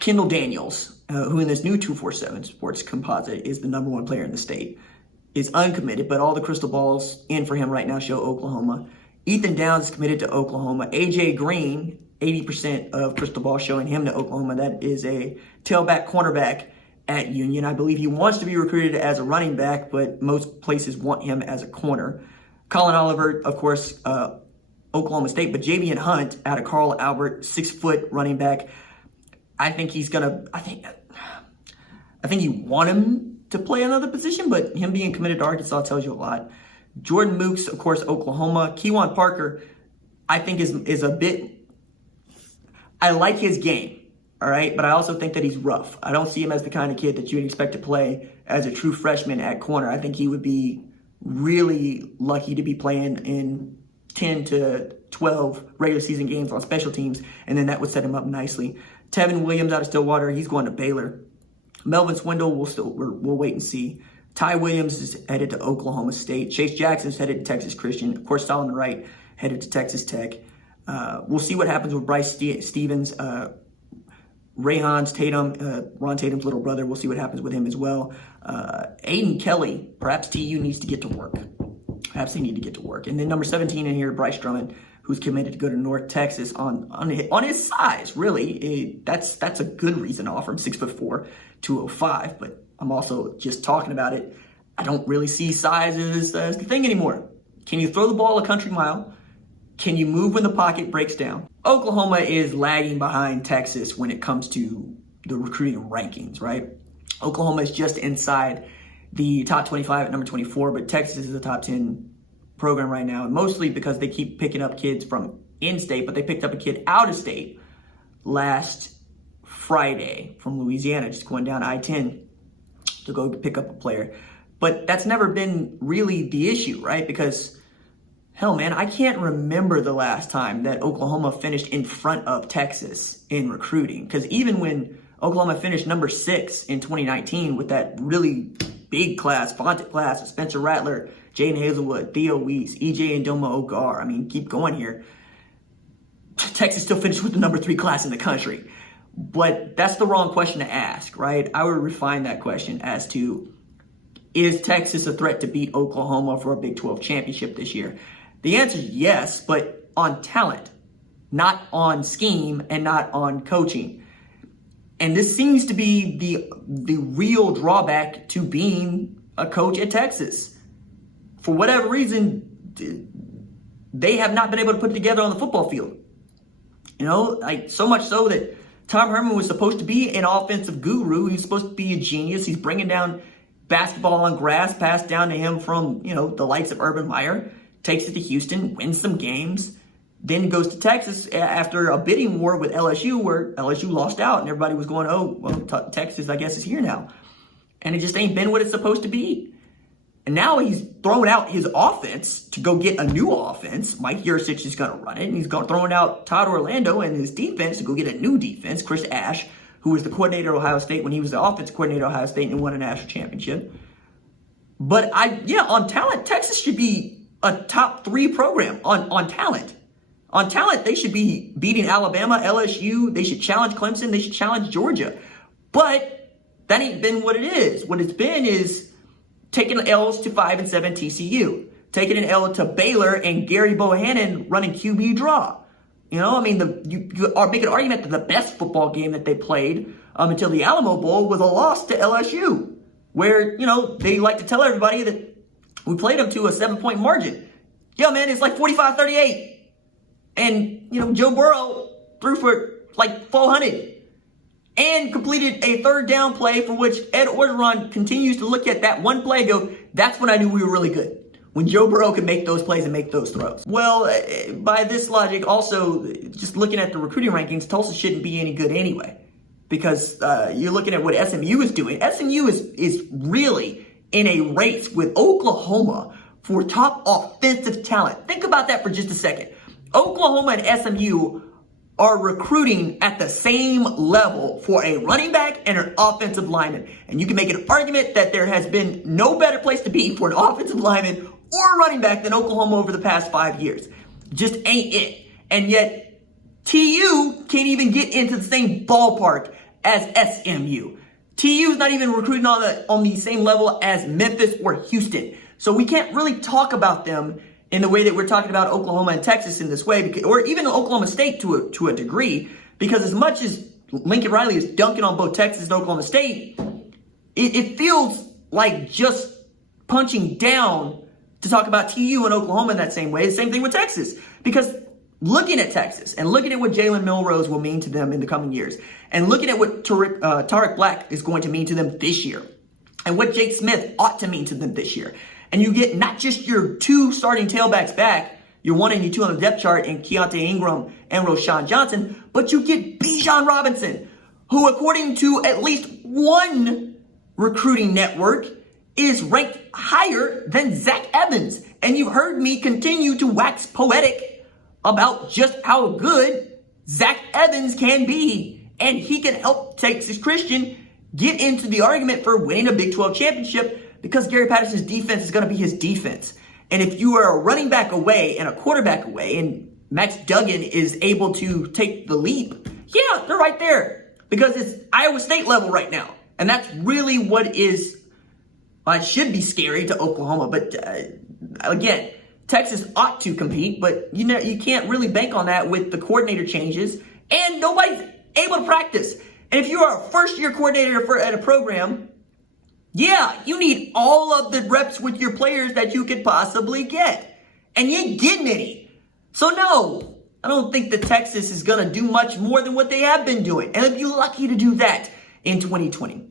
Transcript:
Kendall Daniels, who in this new 247 Sports composite is the number one player in the state, is uncommitted, but all the crystal balls in for him right now show Oklahoma. Ethan Downs is committed to Oklahoma. AJ Green, 80% of crystal ball showing him to Oklahoma. That is a tailback cornerback at Union. I believe he wants to be recruited as a running back, but most places want him as a corner. Colin Oliver, of course, Oklahoma State, but Javian Hunt out of Carl Albert, 6-foot running back. I think he's gonna. I think you want him to play another position, but him being committed to Arkansas tells you a lot. Jordan Mooks, of course, Oklahoma. Kewan Parker, I think is a bit. I like his game, all right, but I also think that he's rough. I don't see him as the kind of kid that you would expect to play as a true freshman at corner. I think he would be really lucky to be playing in 10 to 12 regular season games on special teams, and then that would set him up nicely. Tevin Williams out of Stillwater, he's going to Baylor. Melvin Swindle, we'll wait and see. Ty Williams is headed to Oklahoma State. Chase Jackson is headed to Texas Christian. Of course, Solomon Wright headed to Texas Tech. We'll see what happens with Bryce Stevens, Rayhans Tatum, Ron Tatum's little brother. We'll see what happens with him as well. Aiden Kelly, perhaps TU needs to get to work. Perhaps they need to get to work. And then number 17 in here, Bryce Drummond, who's committed to go to North Texas on his size. Really, that's a good reason to offer him 6'4", 205. But I'm also just talking about it. I don't really see size as the thing anymore. Can you throw the ball a country mile? Can you move when the pocket breaks down? Oklahoma is lagging behind Texas when it comes to the recruiting rankings, right? Oklahoma is just inside the top 25 at number 24, but Texas is the top 10 program right now, and mostly because they keep picking up kids from in-state, but they picked up a kid out of state last Friday from Louisiana, just going down I-10 to go pick up a player. But that's never been really the issue, right? Because, hell, man, I can't remember the last time that Oklahoma finished in front of Texas in recruiting. Because even when Oklahoma finished number 6 in 2019 with that really big class, vaunted class of Spencer Rattler, Jaden Hazelwood, Theo Weiss, EJ Ndoma Ogar. I mean, keep going here. Texas still finished with the number 3 class in the country. But that's the wrong question to ask, right? I would refine that question as to, is Texas a threat to beat Oklahoma for a Big 12 championship this year? The answer is yes, but on talent, not on scheme and not on coaching. And this seems to be the real drawback to being a coach at Texas. For whatever reason, they have not been able to put it together on the football field. You know, like so much so that Tom Herman was supposed to be an offensive guru. He was supposed to be a genius. He's bringing down basketball on grass, passed down to him from, the likes of Urban Meyer, takes it to Houston, wins some games, then goes to Texas after a bidding war with LSU where LSU lost out and everybody was going, oh, well, Texas, I guess, is here now. And it just ain't been what it's supposed to be. And now he's throwing out his offense to go get a new offense. Mike Yurcich is going to run it. And he's throwing out Todd Orlando and his defense to go get a new defense. Chris Ash, who was the coordinator of Ohio State when he was the offense coordinator of Ohio State and won a national championship. But on talent, Texas should be a top 3 program on talent. On talent, they should be beating Alabama, LSU. They should challenge Clemson. They should challenge Georgia. But that ain't been what it is. What it's been is taking L's to 5 and 7 TCU, taking an L to Baylor and Gary Bohannon running QB draw. You are making an argument that the best football game that they played until the Alamo Bowl was a loss to LSU, where, they like to tell everybody that we played them to a 7-point margin. Yeah, man, it's like 45-38. And, Joe Burrow threw for like 400 and completed a third down play for which Ed Orgeron continues to look at that one play and go, that's when I knew we were really good. When Joe Burrow could make those plays and make those throws. Well, by this logic, also, just looking at the recruiting rankings, Tulsa shouldn't be any good anyway. Because you're looking at what SMU is doing. SMU is really in a race with Oklahoma for top offensive talent. Think about that for just a second. Oklahoma and SMU are recruiting at the same level for a running back and an offensive lineman. And you can make an argument that there has been no better place to be for an offensive lineman or a running back than Oklahoma over the past 5 years. Just ain't it. And yet, TU can't even get into the same ballpark as SMU. TU is not even recruiting on the same level as Memphis or Houston. So we can't really talk about them in the way that we're talking about Oklahoma and Texas in this way, because, or even Oklahoma State to a degree, because as much as Lincoln Riley is dunking on both Texas and Oklahoma State, it feels like just punching down to talk about TU and Oklahoma in that same way. The same thing with Texas, because looking at Texas and looking at what Jalen Milrose will mean to them in the coming years, and looking at what Tariq Black is going to mean to them this year, and what Jake Smith ought to mean to them this year, and you get not just your two starting tailbacks back, your one and your two on the depth chart, and Keontae Ingram and Roshan Johnson, but you get Bijan Robinson, who, according to at least one recruiting network, is ranked higher than Zach Evans. And you've heard me continue to wax poetic about just how good Zach Evans can be. And he can help Texas Christian get into the argument for winning a Big 12 championship, because Gary Patterson's defense is going to be his defense. And if you are a running back away and a quarterback away, and Max Duggan is able to take the leap, yeah, they're right there, because it's Iowa State level right now. And that's really what is, it should be scary to Oklahoma. But again, Texas ought to compete, but you can't really bank on that with the coordinator changes, and nobody's able to practice. And if you are a first-year coordinator at a program, yeah, you need all of the reps with your players that you could possibly get. And you ain't getting any. So no, I don't think that Texas is going to do much more than what they have been doing. And they'll be lucky to do that in 2020.